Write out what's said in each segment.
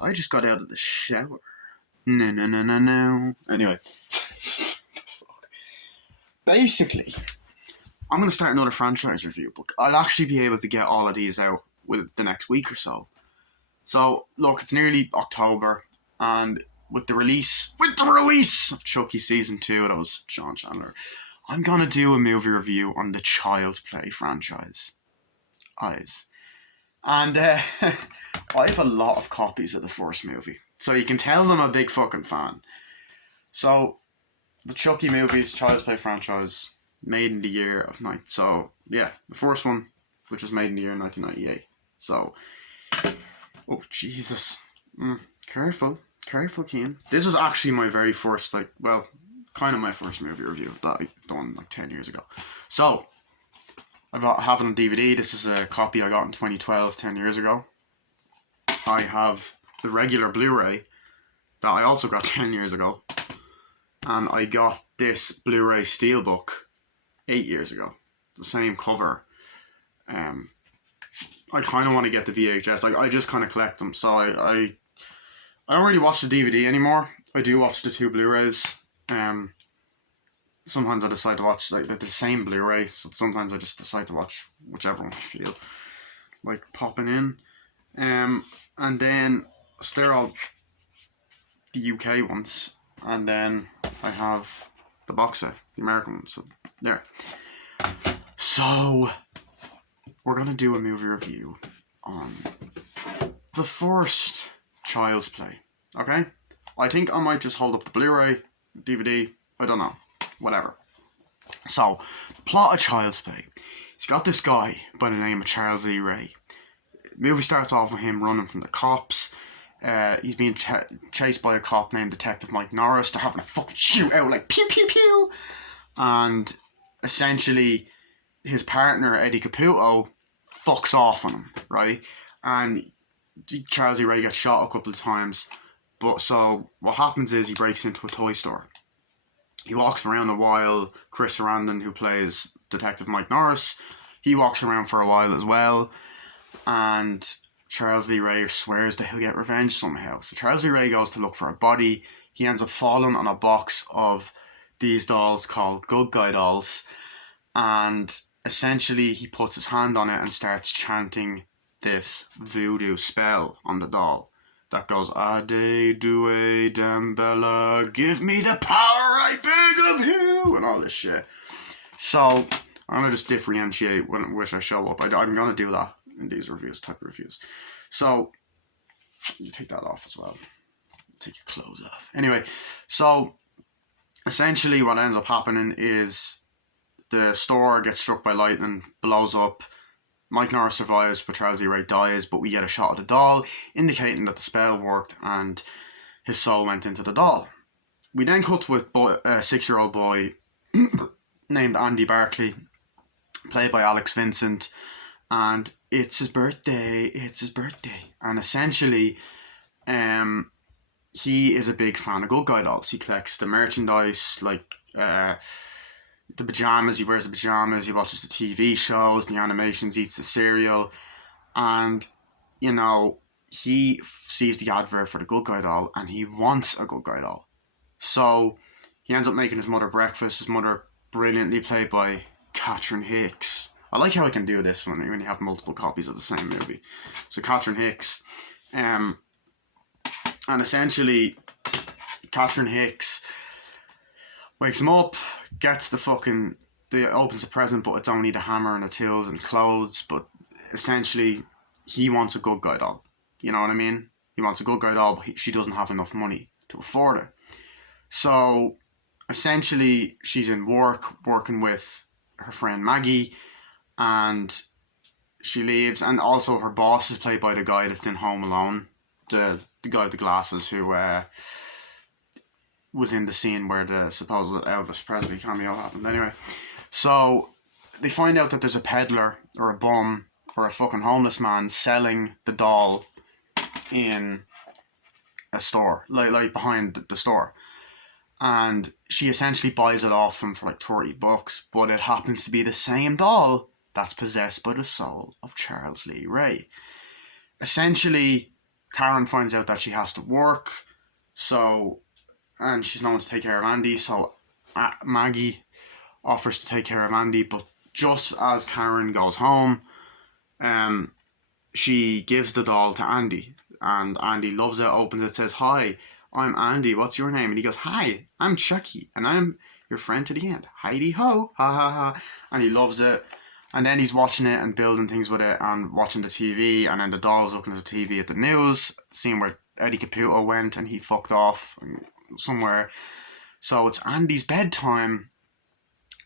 I just got out of the shower. No. Anyway. Basically, I'm going to start another franchise review, but I'll actually be able to get all of these out with the next week or so. So, look, it's nearly October, and with the release of Chucky Season 2, that was Sean Chandler, I'm going to do a movie review on the Child's Play franchise. Eyes. And I have a lot of copies of the first movie, so you can tell I'm a big fucking fan. So, the Chucky movies, Child's Play franchise, made in the year of the first one, which was made in the year 1998. So, oh Jesus, careful, Keane. This was actually my very first, kind of my first movie review that I done 10 years ago. So, I have it on DVD. This is a copy I got in 2012, 10 years ago. I have the regular Blu-ray that I also got 10 years ago. And I got this Blu-ray Steelbook 8 years ago. The same cover. I kind of want to get the VHS. I just kind of collect them. So I don't really watch the DVD anymore. I do watch the two Blu-rays. Sometimes I decide to watch the same Blu-ray. So sometimes I just decide to watch whichever one I feel like popping in. And then so they're all the UK ones. And then I have the box set, the American one. So there. So we're gonna do a movie review on the first Child's Play. Okay? I think I might just hold up the Blu-ray, DVD, I don't know. Whatever. So, the plot of Child's Play. He's got this guy by the name of Charles E. Ray. The movie starts off with him running from the cops. He's being chased by a cop named Detective Mike Norris. They're having a fucking shootout, like pew pew pew. And essentially, his partner Eddie Caputo fucks off on him, right? And Charles E. Ray gets shot a couple of times. But so what happens is he breaks into a toy store. He walks around a while. Chris Sarandon, who plays Detective Mike Norris, he walks around for a while as well. And Charles Lee Ray swears that he'll get revenge somehow. So Charles Lee Ray goes to look for a body. He ends up falling on a box of these dolls called Good Guy dolls. And essentially he puts his hand on it and starts chanting this voodoo spell on the doll that goes, Ade Due Dambella, give me the power I beg of you, and all this shit. So I'm gonna just differentiate when which I show up. I'm gonna do that in these reviews, type of reviews. So you take that off as well. Take your clothes off. Anyway, so essentially what ends up happening is the store gets struck by lightning, blows up. Mike Norris survives, but Charles E. Ray dies, but we get a shot of the doll, indicating that the spell worked and his soul went into the doll. We then cut to a 6-year-old boy named Andy Barkley, played by Alex Vincent, and it's his birthday. And essentially, he is a big fan of Good Guy dolls. He collects the merchandise, the pajamas, he wears the pajamas, he watches the TV shows, the animations, eats the cereal, and, he sees the advert for the Good Guy doll, and he wants a Good Guy doll. So, he ends up making his mother breakfast, his mother brilliantly played by Catherine Hicks. I like how I can do this when you have multiple copies of the same movie. So, Catherine Hicks, and essentially, Catherine Hicks wakes him up, gets opens the present, but it's only the hammer and the tools and clothes, but essentially, he wants a Good Guy doll. You know what I mean? He wants a Good Guy doll, but she doesn't have enough money to afford it. So, essentially, she's in working with her friend Maggie, and she leaves, and also her boss is played by the guy that's in Home Alone, the guy with the glasses who, was in the scene where the supposed Elvis Presley cameo happened. Anyway, so they find out that there's a peddler or a bum or a fucking homeless man selling the doll in a store, like behind the store. And she essentially buys it off him for like $30, but it happens to be the same doll that's possessed by the soul of Charles Lee Ray. Essentially, Karen finds out that she has to work, so, and she's no one to take care of Andy, so Maggie offers to take care of Andy, but just as Karen goes home, she gives the doll to Andy, and Andy loves it, opens it, says, "Hi, I'm Andy, what's your name?" And he goes, "Hi, I'm Chucky, and I'm your friend to the end. Heidi ho, ha ha ha." And he loves it. And then he's watching it and building things with it and watching the TV, and then the doll's looking at the TV at the news, seeing where Eddie Caputo went and he fucked off somewhere. So it's Andy's bedtime,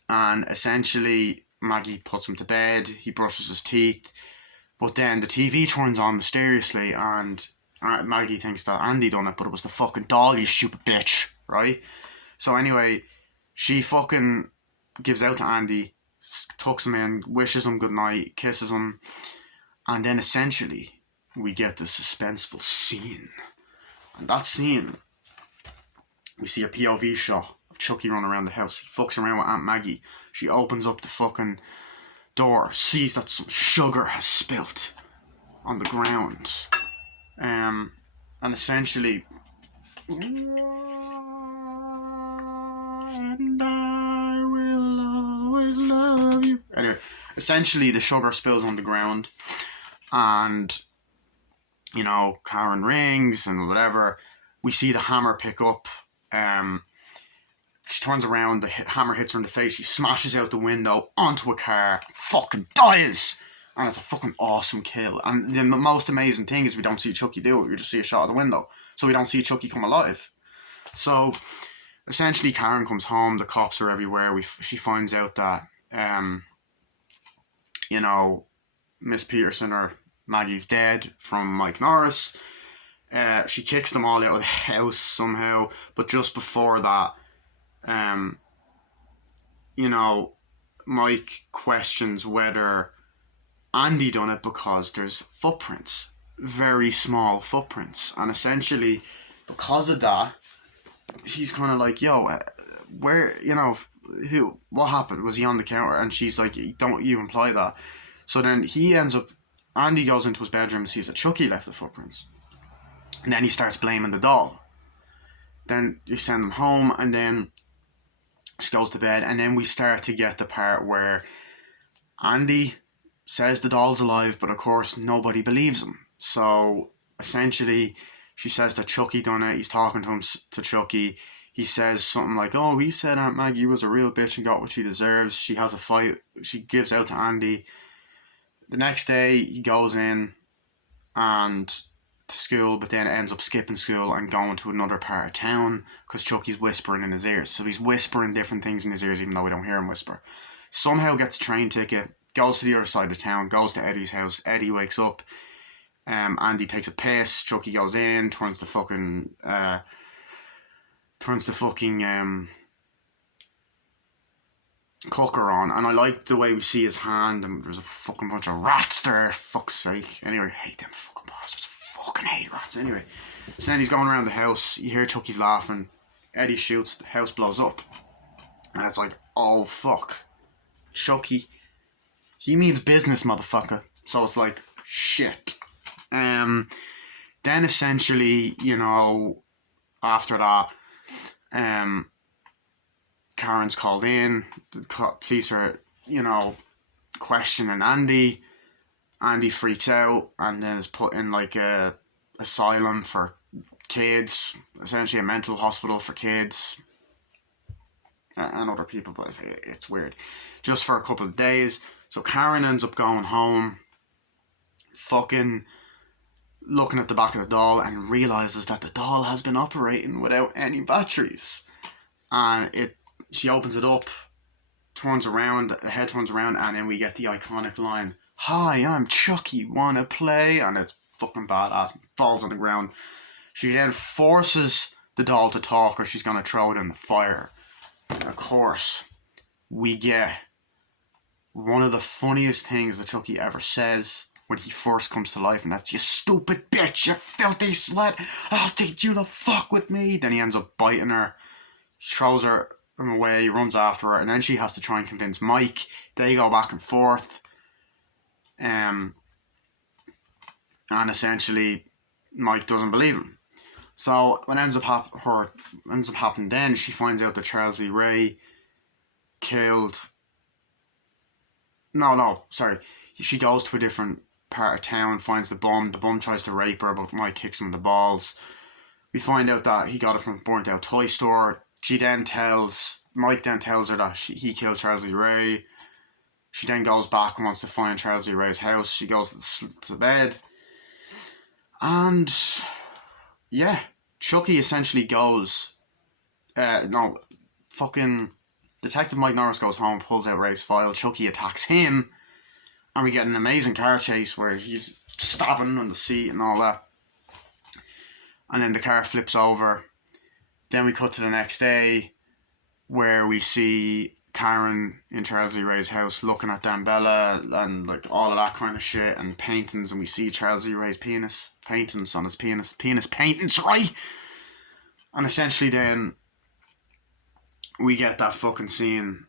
and essentially Maggie puts him to bed, he brushes his teeth, but then the TV turns on mysteriously, and Maggie thinks that Andy done it, but it was the fucking doll, you stupid bitch, right? So anyway, she fucking gives out to Andy, tucks him in, wishes him good night, kisses him, and then essentially we get this suspenseful scene. And that scene, we see a POV shot of Chucky running around the house. He fucks around with Aunt Maggie. She opens up the fucking door, sees that some sugar has spilt on the ground, and essentially, and I will always love you. Anyway, essentially the sugar spills on the ground, and you know, Karen rings and whatever. We see the hammer pick up. She turns around, the hammer hits her in the face, she smashes out the window onto a car, fucking dies! And it's a fucking awesome kill. And the most amazing thing is we don't see Chucky do it, we just see a shot of the window. So we don't see Chucky come alive. So essentially Karen comes home, the cops are everywhere, she finds out that, you know, Miss Peterson or Maggie's dead from Mike Norris. She kicks them all out of the house somehow, but just before that, you know, Mike questions whether Andy done it because there's footprints, very small footprints, and essentially because of that, she's kind of like, "Yo, where, you know, what happened? Was he on the counter?" And she's like, "Don't you imply that." So then Andy goes into his bedroom and sees that Chucky left the footprints, and then he starts blaming the doll. Then you send him home, and then she goes to bed, and then we start to get the part where Andy says the doll's alive, but of course nobody believes him. So essentially, she says that Chucky done it. He's talking to Chucky. He says something like, "Oh, he said Aunt Maggie was a real bitch and got what she deserves." She has a fight. She gives out to Andy. The next day, he goes in and to school, but then ends up skipping school and going to another part of town because Chucky's whispering in his ears. So he's whispering different things in his ears even though we don't hear him whisper. Somehow gets a train ticket, goes to the other side of town, goes to Eddie's house. Eddie wakes up. Andy takes a piss. Chucky goes in, turns the fucking cooker on, and I like the way we see his hand, and there's a fucking bunch of rats there, fuck's sake. Anyway, I hate them fucking bastards. Fucking hate rats. Anyway, so then he's going around the house, you hear Chucky's laughing, Eddie shoots, the house blows up, and it's like, oh fuck, Chucky, he means business, motherfucker. So it's like, shit. Then essentially, you know, after that, Karen's called in, the police are, you know, questioning Andy. Andy freaks out and then is put in like a asylum for kids, essentially a mental hospital for kids and other people, but it's weird. Just for a couple of days. So Karen ends up going home, fucking looking at the back of the doll, and realizes that the doll has been operating without any batteries. And she opens it up, turns around, the head turns around, and then we get the iconic line, "Hi, I'm Chucky, wanna play?" And it's fucking badass. Falls on the ground. She then forces the doll to talk or she's gonna throw it in the fire. And of course, we get one of the funniest things that Chucky ever says when he first comes to life, and that's, "You stupid bitch, you filthy slut, I'll teach you to fuck with me." Then he ends up biting her. He throws her away, runs after her, and then she has to try and convince Mike. They go back and forth. And essentially, Mike doesn't believe him. So what ends up happening then, she finds out that Charles Lee Ray killed. No, sorry. She goes to a different part of town, finds the bum. The bum tries to rape her, but Mike kicks him in the balls. We find out that he got it from a burnt out toy store. Mike then tells her that he killed Charles Lee Ray. She then goes back and wants to find Charles Lee Ray's house. She goes to bed. And yeah, Chucky essentially goes. Fucking Detective Mike Norris goes home, pulls out Ray's file. Chucky attacks him, and we get an amazing car chase where he's stabbing on the seat and all that. And then the car flips over. Then we cut to the next day, where we see Karen in Charles Lee Ray's house looking at Dambella and like all of that kind of shit and paintings, and we see Charles Lee Ray's paintings on his penis paintings, right? And essentially then we get that fucking scene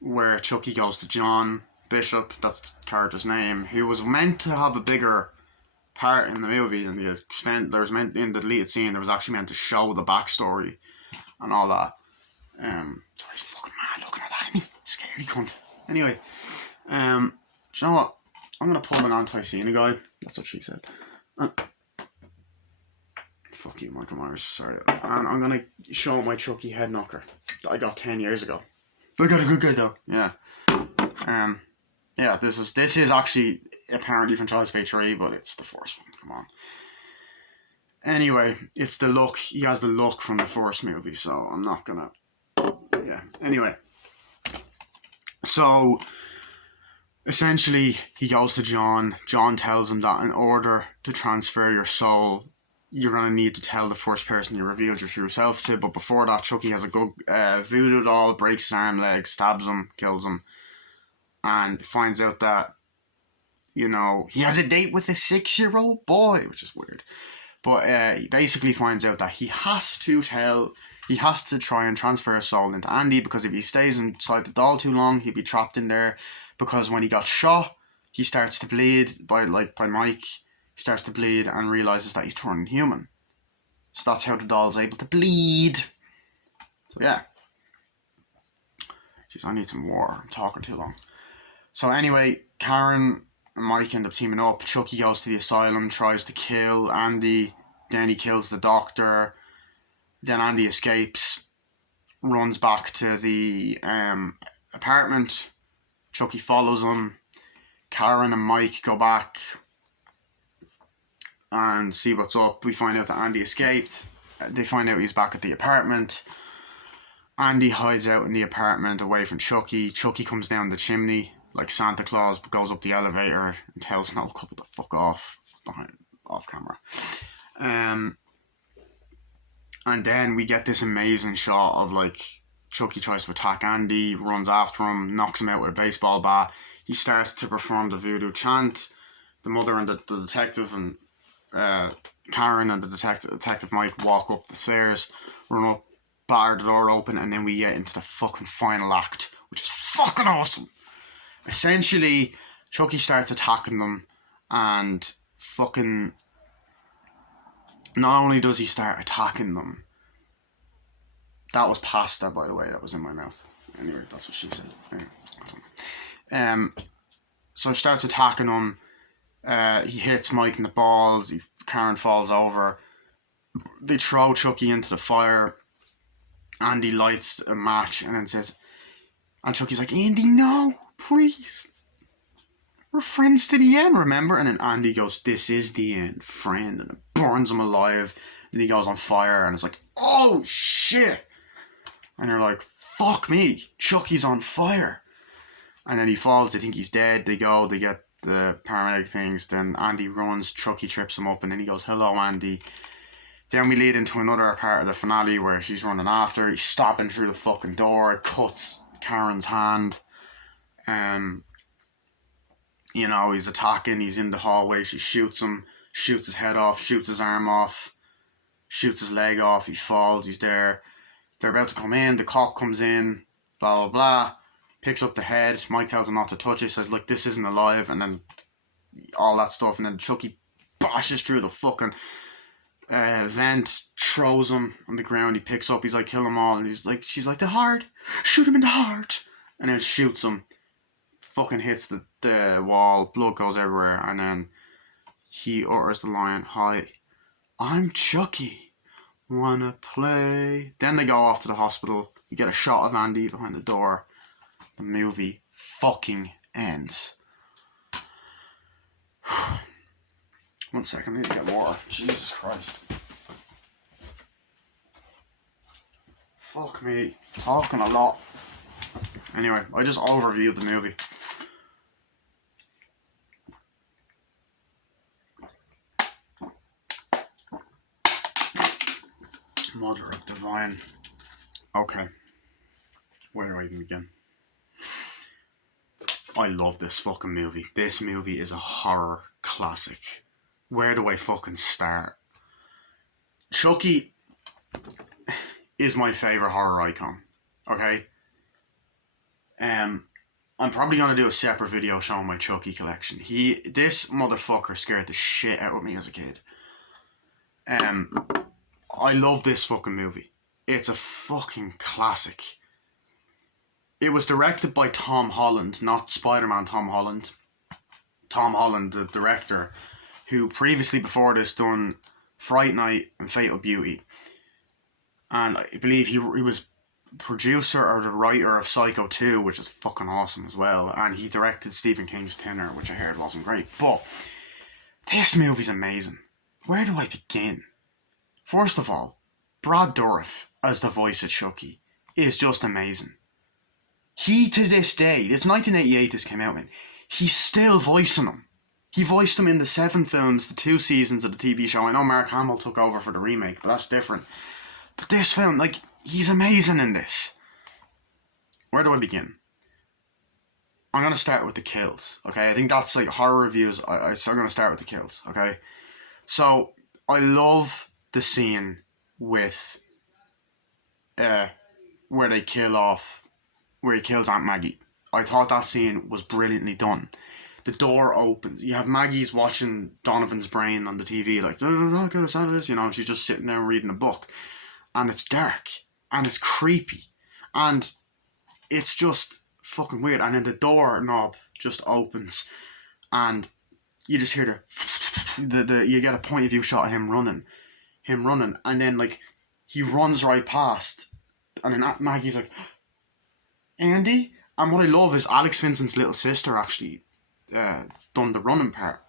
where Chucky goes to John Bishop, that's the character's name, who was meant to have a bigger part in the movie than the extent there's meant in the deleted scene. There was actually meant to show the backstory and all that. So he's fucking mad looking at that, scary cunt. Anyway, do you know what? I'm gonna pull an anti-Cena guy. That's what she said. Fuck you, Michael Myers. Sorry. And I'm gonna show my Chucky head knocker that I got 10 years ago. I got a good guy though. Yeah. Yeah. This is actually apparently from Child's Play 3, but it's the first one. Come on. Anyway, it's the look. He has the look from the first movie, so I'm not gonna. Yeah. Anyway. So essentially, he goes to John. John tells him that in order to transfer your soul, you're going to need to tell the first person you revealed your true self to. But before that, Chucky has a good voodoo doll, breaks his arm, leg, stabs him, kills him, and finds out that, you know, he has a date with a 6-year-old boy, which is weird. But he basically finds out that he has to try and transfer his soul into Andy, because if he stays inside the doll too long, he'll be trapped in there. Because when he got shot, he starts to bleed by Mike. He starts to bleed and realizes that he's turning human. So that's how the doll's able to bleed. So yeah. Jeez, I need some water. I'm talking too long. So anyway, Karen and Mike end up teaming up. Chucky goes to the asylum, tries to kill Andy. Then he kills the doctor. Then Andy escapes, runs back to the apartment. Chucky follows him. Karen and Mike go back and see what's up. We find out that Andy escaped. They find out he's back at the apartment. Andy hides out in the apartment away from Chucky. Chucky comes down the chimney like Santa Claus, but goes up the elevator and tells Snow to cut the fuck off camera. And then we get this amazing shot of like Chucky tries to attack Andy, runs after him, knocks him out with a baseball bat. He starts to perform the voodoo chant. The mother and the detective and Karen and the detective Mike walk up the stairs, run up, batter the door open, and then we get into the fucking final act, which is fucking awesome. Essentially, Chucky starts attacking them, and fucking not only does he start attacking them, that was pasta, by the way, that was in my mouth. Anyway, that's what she said. Anyway, I don't know. So he starts attacking them. He hits Mike in the balls. Karen falls over. They throw Chucky into the fire. Andy lights a match and then says, and Chucky's like, Andy, no, please. We're friends to the end, remember? And then Andy goes, this is the end, friend. And it burns him alive. And he goes on fire and it's like, oh shit. And they're like, fuck me, Chucky's on fire. And then he falls, they think he's dead. They get the paramedic things. Then Andy runs, Chucky trips him up, and then he goes, hello, Andy. Then we lead into another part of the finale where she's running after. He's stopping through the fucking door. It cuts Karen's hand. You know, he's attacking. He's in the hallway. She shoots him. Shoots his head off. Shoots his arm off. Shoots his leg off. He falls. He's there. They're about to come in. The cop comes in. Blah, blah, blah. Picks up the head. Mike tells him not to touch it. Says, look, this isn't alive. And then all that stuff. And then Chucky bashes through the fucking Vent throws him on the ground. He picks up. He's like, kill them all. And she's like, the heart. Shoot him in the heart. And then shoots him. Fucking hits the wall. Blood goes everywhere. And then he utters the line, hi, I'm Chucky. Wanna play? Then they go off to the hospital. You get a shot of Andy behind the door. The movie fucking ends. 1 second, I need to get water. Jesus Christ. Fuck me. Talking a lot. Anyway, I just overviewed the movie. Mother of Divine. Okay. Where do I even begin? I love this fucking movie. This movie is a horror classic. Where do I fucking start? Chucky is my favourite horror icon. Okay? I'm probably gonna do a separate video showing my Chucky collection. This motherfucker scared the shit out of me as a kid. I love this fucking movie. It's a fucking classic. It was directed by Tom Holland, not Spider-Man Tom Holland. Tom Holland, the director, who previously before this done Fright Night and Fatal Beauty. And I believe he was producer or the writer of Psycho 2, which is fucking awesome as well. And he directed Stephen King's Thinner, which I heard wasn't great. But this movie's amazing. Where do I begin? First of all, Brad Dourif as the voice of Chucky is just amazing. He, to this day, it's 1988 this came out in, he's still voicing him. He voiced him in the 7 films, the 2 seasons of the TV show. I know Mark Hamill took over for the remake, but that's different. But this film, like, he's amazing in this. Where do I begin? I'm going to start with the kills, okay? I think that's like horror reviews. I'm going to start with the kills, okay? So, I love the scene with where he kills Aunt Maggie. I thought that scene was brilliantly done. The door opens. You have Maggie's watching Donovan's brain on the TV, like, get us out of this, you know, and she's just sitting there reading a book. And it's dark. And it's creepy. And it's just fucking weird. And then the door knob just opens. And you just hear the you get a point of view shot of him running. And then, like, he runs right past. And then Maggie's like, Andy? And what I love is Alex Vincent's little sister actually done the running part,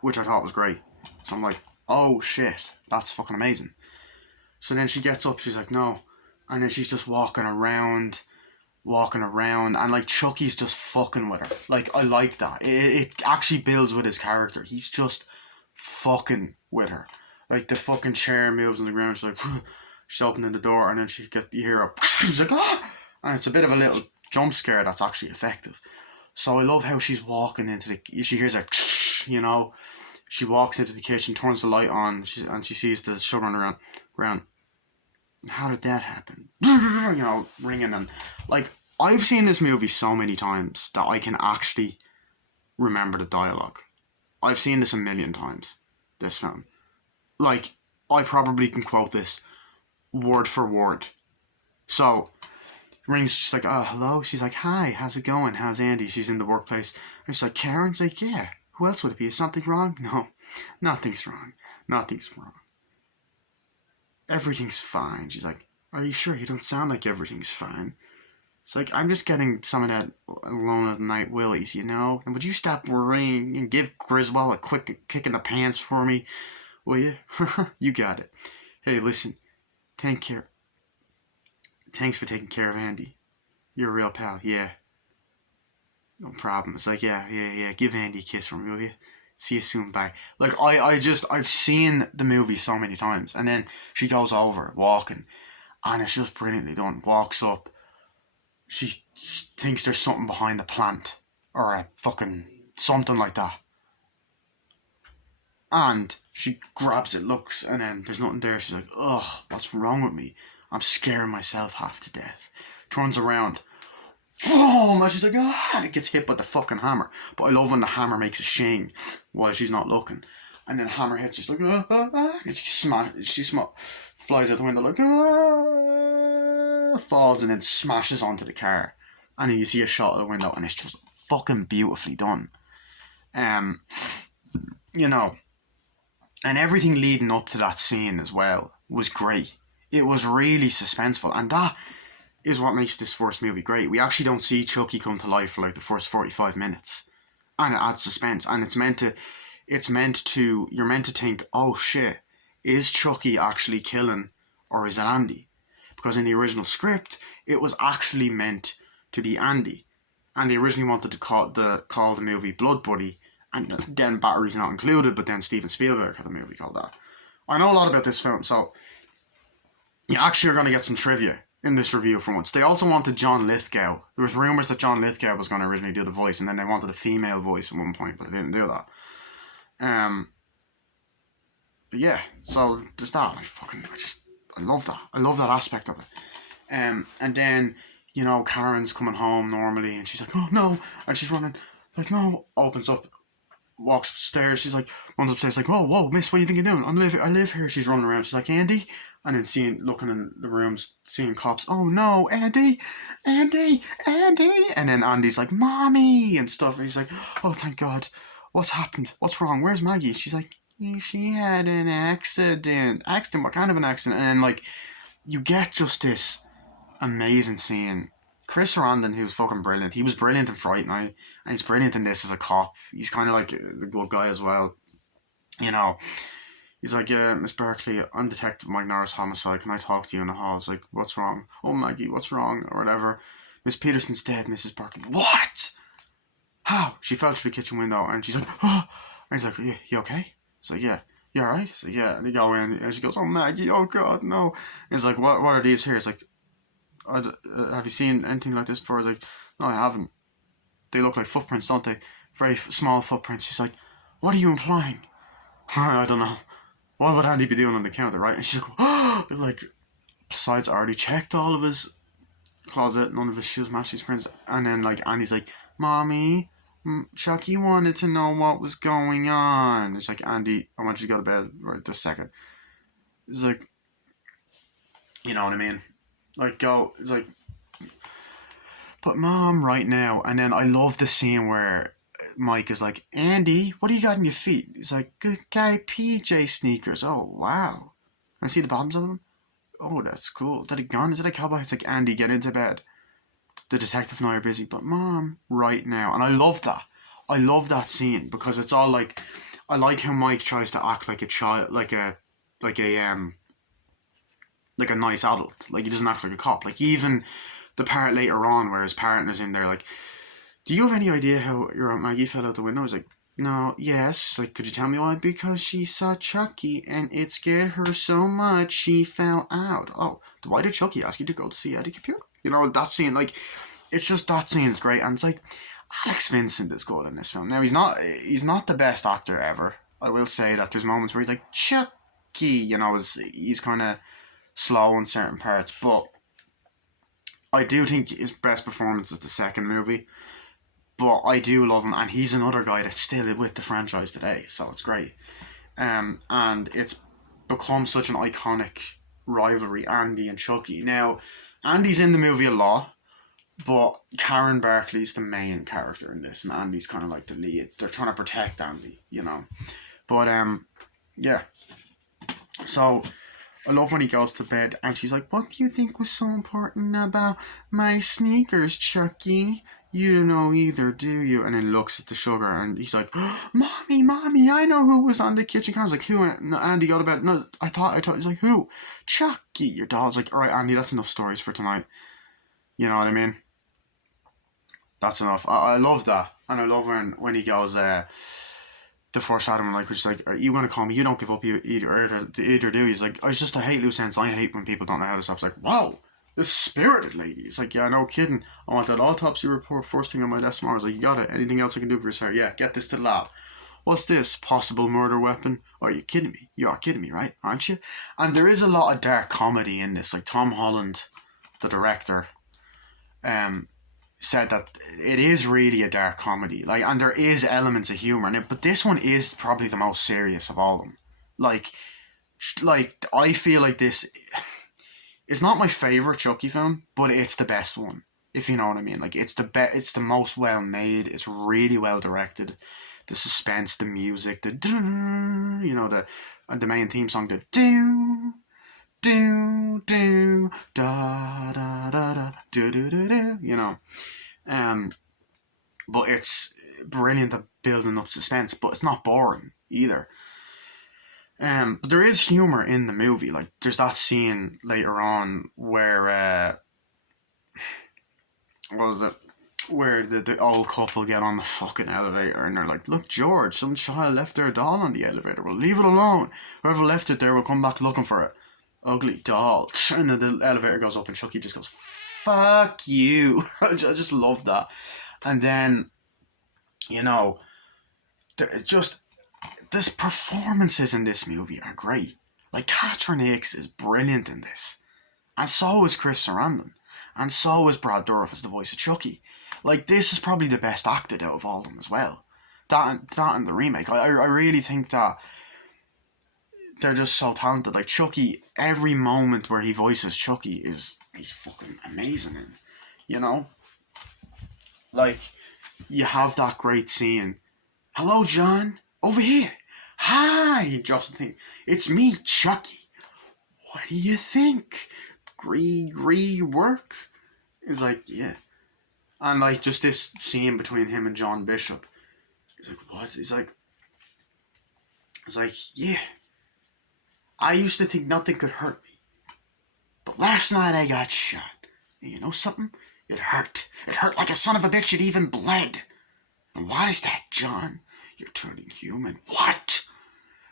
which I thought was great. So I'm like, oh shit, that's fucking amazing. So then she gets up, she's like, no. And then she's just walking around, and like Chucky's just fucking with her. Like, I like that. It actually builds with his character. He's just fucking with her. Like, the fucking chair moves on the ground, she's like, she's opening the door, and then you hear her, she's like, ah! And it's a bit of a little jump scare that's actually effective. So I love how she's walking into she hears like, you know, she walks into the kitchen, turns the light on, and she sees the sugar on the ground. How did that happen? You know, ringing. And like, I've seen this movie so many times that I can actually remember the dialogue. I've seen this a million times, this film. Like, I probably can quote this word for word. So rings, she's like, oh, hello. She's like, hi, how's it going? How's Andy? She's in the workplace. And she's like, Karen's like, yeah. Who else would it be? Is something wrong? No, nothing's wrong. Nothing's wrong. Everything's fine. She's like, are you sure? You don't sound like everything's fine. It's like, I'm just getting some of that alone at night willies, you know? And would you stop worrying and give Griswold a quick kick in the pants for me? Will you? You got it. Hey, listen. Thanks for taking care of Andy. You're a real pal. Yeah. No problem. It's like, yeah. Give Andy a kiss for me, will you? See you soon, bye. Like, I've seen the movie so many times. And then she goes over, walking. And it's just brilliantly done. Walks up. She thinks there's something behind the plant. Or a fucking something like that. And she grabs it, looks, and then there's nothing there. She's like, ugh, what's wrong with me? I'm scaring myself half to death. Turns around. Boom! And she's like, ah! And it gets hit by the fucking hammer. But I love when the hammer makes a shing while she's not looking. and then hammer hits. She's like, and she flies out the window like, falls and then smashes onto the car, and then you see a shot of the window, and it's just fucking beautifully done. You know, and everything leading up to that scene as well was great. It was really suspenseful, and that is what makes this first movie great. We actually don't see Chucky come to life for like the first 45 minutes, and it adds suspense, and you're meant to think, oh shit, is Chucky actually killing, or is it Andy? Because in the original script, it was actually meant to be Andy, and they originally wanted to call the movie Blood Buddy, and then Battery's not included, but then Steven Spielberg had a movie called that. I know a lot about this film, so you actually are going to get some trivia in this review for once. They also wanted John Lithgow. There was rumours that John Lithgow was going to originally do the voice, and then they wanted a female voice at one point, but they didn't do that. But yeah, so there's that. I love that. I love that aspect of it. And then, you know, Karen's coming home normally, and she's like, oh no, and she's running, like, no, opens up, walks upstairs, she's like, runs upstairs, like, whoa, miss, what are you thinking of doing? I live here. She's running around, she's like, Andy? And then looking in the rooms, seeing cops, oh no, Andy. And then Andy's like, Mommy, and stuff, and he's like, oh, thank God, what's happened? What's wrong? Where's Maggie? She's like, yeah, she had an accident. Accident? What kind of an accident? And then, like, you get just this amazing scene. Chris Sarandon, he was fucking brilliant. He was brilliant in Fright Night, and he's brilliant in this as a cop. He's kind of like the good guy as well. You know, he's like, yeah, Miss Berkeley, I'm Detective Mike Norris, homicide. Can I talk to you in the hall? I was like, what's wrong? Oh, Maggie, what's wrong? Or whatever. Miss Peterson's dead, Mrs. Berkeley. What? How? She fell through the kitchen window, and she's like, oh. And he's like, you okay? He's like, yeah. You alright? So yeah, and they go in, and she goes, oh, Maggie, oh God, no. And he's like, what are these here? It's like, have you seen anything like this before? I was like, no, I haven't. They look like footprints, don't they? Very small footprints. She's like, what are you implying? I don't know. What would Andy be doing on the counter, right? And she's like, oh, like, besides, I already checked all of his closet, none of his shoes matched his prints. And then, like, Andy's like, Mommy, Chucky wanted to know what was going on. It's like, Andy, I want you to go to bed right this second. It's like, you know what I mean? Like, go, it's like, but Mom, right now. And then I love the scene where Mike is like, Andy, what do you got in your feet? He's like, good guy PJ sneakers. Oh, wow. Can I see the bottoms of them? Oh, that's cool. Is that a gun? Is it a cowboy? It's like, Andy, get into bed. The detective and I are busy. But Mom, right now. And I love that. I love that scene because it's all like, I like how Mike tries to act like a child, like a nice adult. Like, he doesn't act like a cop. Like, even the part later on where his partner's in there, like, do you have any idea how your Aunt Maggie fell out the window? He's like, no, yes. Like, could you tell me why? Because she saw Chucky and it scared her so much she fell out. Oh, why did Chucky ask you to go to see Eddie Computer? You know, that scene, like, it's just, that scene is great. And it's like, Alex Vincent is good in this film. Now, he's not the best actor ever. I will say that there's moments where he's like, Chucky, you know, he's kind of slow in certain parts, but I do think his best performance is the second movie. But I do love him, and he's another guy that's still with the franchise today, so it's great. And it's become such an iconic rivalry, Andy and Chucky. Now, Andy's in the movie a lot, but Karen Barkley's the main character in this, and Andy's kind of like the lead. They're trying to protect Andy, you know. But yeah. So I love when he goes to bed and she's like, what do you think was so important about my sneakers, Chucky? You don't know either, do you? And then looks at the sugar and he's like, Mommy, I know who was on the kitchen counter. I was like, who? No, Andy, go to bed. No, I thought. He's like, who? Chucky. Your dog's like, all right, Andy, that's enough stories for tonight. You know what I mean? That's enough. I love that. And I love when he goes, the foreshadowing, like, which is like, are you going to call me? You don't give up either do you? He's like, I hate loose ends. I hate when people don't know how to stop. It's like, wow, this spirited lady. It's like, yeah, no kidding. I want that autopsy report first thing on my desk tomorrow. I was like, you got it. Anything else I can do for you, sir? Yeah, get this to the lab. What's this? Possible murder weapon? Are you kidding me? You are kidding me, right? Aren't you? And there is a lot of dark comedy in this. Like, Tom Holland, the director, said that it is really a dark comedy, like, and there is elements of humor in it, but this one is probably the most serious of all of them. Like, I feel like this is not my favorite Chucky film, but it's the best one. If you know what I mean, like it's the most well made. It's really well directed. The suspense, the music, the the main theme song, the do do da da da da do do do do. Um, but it's brilliant at building up suspense. But it's not boring either. But there is humor in the movie. Like there's that scene later on where what was it? Where the old couple get on the fucking elevator and they're like, "Look, George, some child left their doll on the elevator. Well, leave it alone. Whoever left it there will come back looking for it. Ugly doll." And then the elevator goes up and Chucky just goes, "Fuck you." I just love that. And then, you know, just this performances in this movie are great. Like Catherine Hicks is brilliant in this, and so is Chris Sarandon, and so is Brad Dourif as the voice of Chucky. Like this is probably the best acted out of all of them as well. That and the remake. I really think that they're just so talented. Like Chucky, every moment where he voices Chucky he's fucking amazing in. You know, like you have that great scene. "Hello, John. Over here. Hi, Justin. It's me, Chucky. What do you think? Gree work?" He's like, "Yeah." And like just this scene between him and John Bishop. He's like, "What?" He's like, "Yeah. I used to think nothing could hurt me. But last night I got shot. And you know something? It hurt. It hurt like a son of a bitch. It even bled. And why is that, John? You're turning human. What?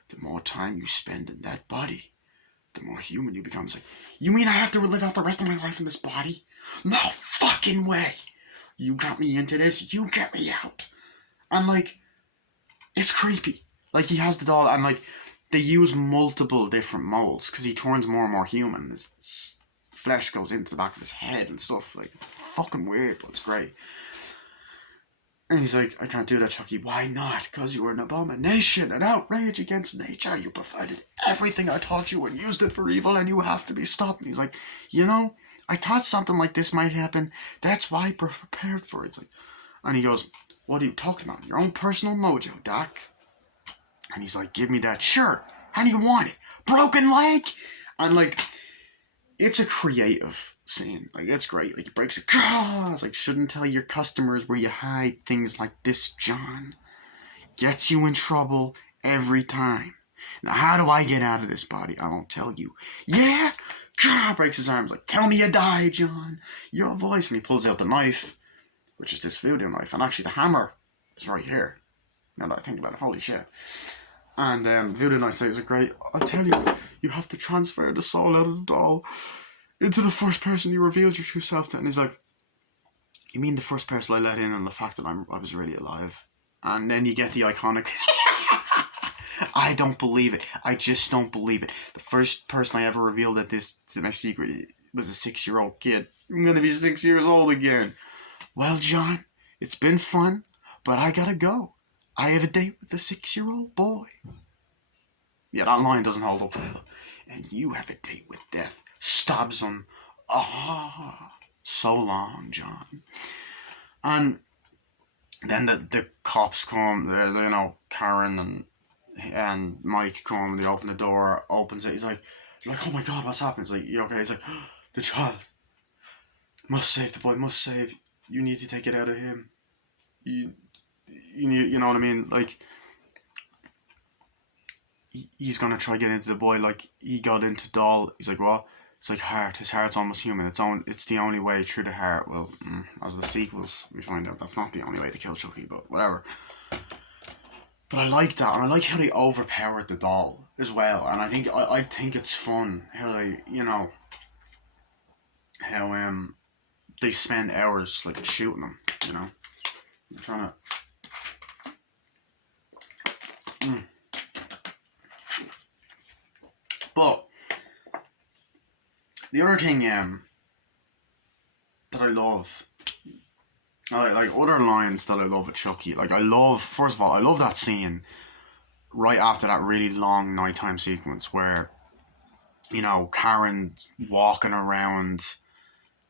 The more time you spend in that body, the more human you become." It's like, "You mean I have to live out the rest of my life in this body? No fucking way. You got me into this. You get me out." And like, it's creepy. Like he has the doll, and like they use multiple different molds because he turns more and more human. His flesh goes into the back of his head and stuff. Like it's fucking weird, but it's great. And he's like, "I can't do that, Chucky." "Why not?" "Because you were an abomination, an outrage against nature. You provided everything I taught you and used it for evil, and you have to be stopped." And he's like, "I thought something like this might happen. That's why I prepared for it." It's like, and he goes, "What are you talking about? Your own personal mojo, Doc." And he's like, "Give me that." "Sure. How do you want it? Broken leg?" And like, it's a creative scene. Like, it's great. Like, he breaks it. It's like, "Shouldn't tell your customers where you hide things like this, John. Gets you in trouble every time. Now, how do I get out of this body? I won't tell you." "Yeah?" Breaks his arms. Like, "Tell me you die, John. Your voice." And he pulls out the knife, which is this voodoo knife. And actually, the hammer is right here. Now that I think about it, holy shit. And Voodoo Knight says, "Great. I'll tell you, you have to transfer the soul out of the doll into the first person you revealed your true self to." And he's like, "You mean the first person I let in on the fact that I was really alive?" And then you get the iconic, "I don't believe it. I just don't believe it. The first person I ever revealed my secret was a 6-year-old kid. I'm going to be 6 years old again. Well, John, it's been fun, but I gotta go. I have a date with a 6-year-old boy." Yeah, that line doesn't hold up well. "And you have a date with death." Stabs him. So long, John. And then the cops come, Karen and Mike come, they open the door, opens it, he's like, "Oh my god, what's happening?" It's like, "You okay?" He's like, "The child. Must save the boy, must save. You need to take it out of him. You know what I mean? Like, he's gonna try get into the boy like he got into doll." He's like, "What?" It's like, his heart's almost human. It's the only way through the heart. Well, as the sequels, we find out that's not the only way to kill Chucky, but whatever. But I like that, and I like how they overpowered the doll as well. And I think it's fun how how they spend hours like shooting them. I'm trying to. But the other thing that I love like other lines that I love at Chucky. Like first of all, I love that scene right after that really long nighttime sequence where, you know, Karen's walking around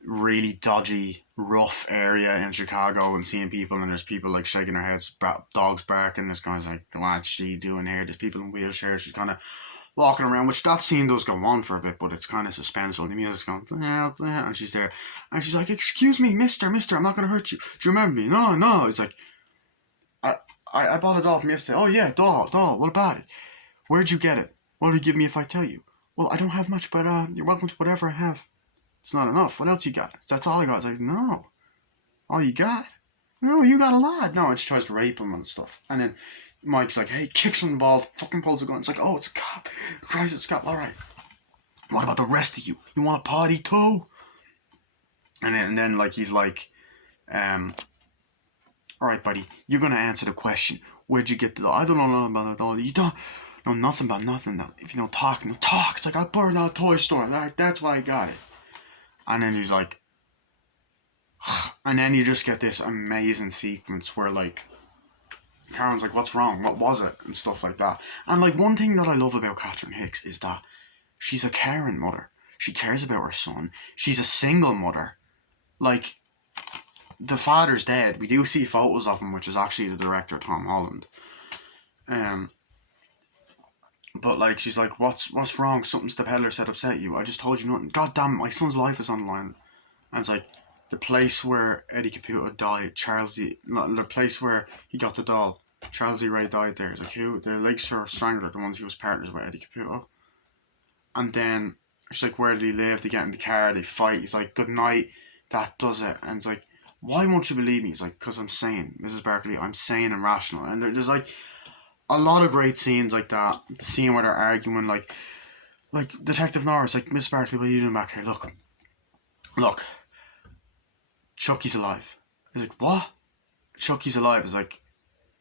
really dodgy, rough area in Chicago and seeing people, and there's people like shaking their heads, dogs barking. This guy's like, what's she doing here? There's people in wheelchairs. She's kind of walking around, which that scene does go on for a bit, but it's kind of suspenseful. The music's going, and she's there, and she's like, excuse me, mister, I'm not going to hurt you. Do you remember me? No. It's like, I bought a doll from yesterday. Oh yeah, doll, what about it? Where'd you get it? What'll you give me if I tell you? Well, I don't have much, but you're welcome to whatever I have. It's not enough. What else you got? That's all I got. It's like, no. All you got? No, you got a lot. No, and she tries to rape him and stuff. And then Mike's like, hey, kicks him in the balls, fucking pulls a gun. It's like, oh, it's a cop. Christ, it's a cop. All right. What about the rest of you? You want a party too? And then like, he's like, all right, buddy, you're going to answer the question. Where'd you get the doll? I don't know nothing about that doll. You don't know nothing about nothing. If you don't talk. It's like, I bought it at a toy store. That's why I got it. And then he's like, and then you just get this amazing sequence where like Karen's like, what's wrong? What was it? And stuff like that. And like one thing that I love about Catherine Hicks is that she's a caring mother. She cares about her son. She's a single mother. Like, the father's dead. We do see photos of him, which is actually the director, Tom Holland. But like, she's like, what's wrong? Something's the peddler said upset you. I just told you nothing. God damn it, my son's life is on the line. And it's like, the place where Eddie Caputo died, the place where he got the doll, Charles E. Ray died there. It's like, who? The Lakeshore Strangler, the ones he was partners with, Eddie Caputo. And then she's like, where did he live? They get in the car, they fight. He's like, good night, that does it. And it's like, why won't you believe me? He's like, because I'm sane, Mrs. Barkley, I'm sane and rational. And there's like a lot of great scenes like that. The scene where they're arguing, like Detective Norris, like, Miss Barkley, what are you doing back here? Look, Chucky's alive. He's like, what? Chucky's alive. It's like,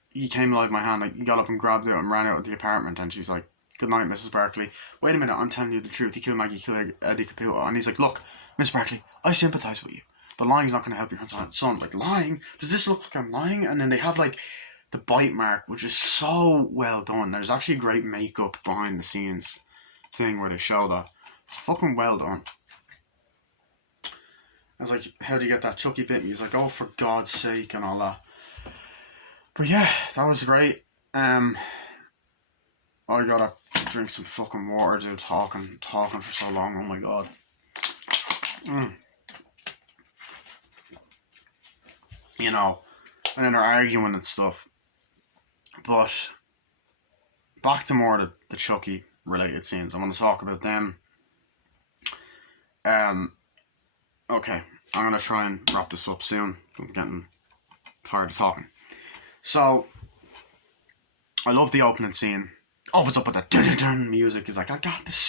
he came alive in my hand. Like, he got up and grabbed it and ran out of the apartment. And she's like, good night, Mrs. Barkley. Wait a minute, I'm telling you the truth. He killed Maggie, killed Eddie Caputo. And he's like, look, Miss Barkley, I sympathise with you, but lying's not going to help your son. Like, lying? Does this look like I'm lying? And then they have like the bite mark, which is so well done. There's actually great makeup behind the scenes thing where they show that. It's fucking well done. I was like, how do you get that? Chucky bit me. He's like, oh, for God's sake, and all that. But yeah, that was great. I gotta drink some fucking water, dude. Talking for so long. Oh my God. You know, and then they're arguing and stuff. But back to more the Chucky related scenes. I want to talk about them. Okay, I'm gonna try and wrap this up soon. I'm getting tired of talking. So, I love the opening scene. Opens up with that dun-dun-dun music. He's like, I got this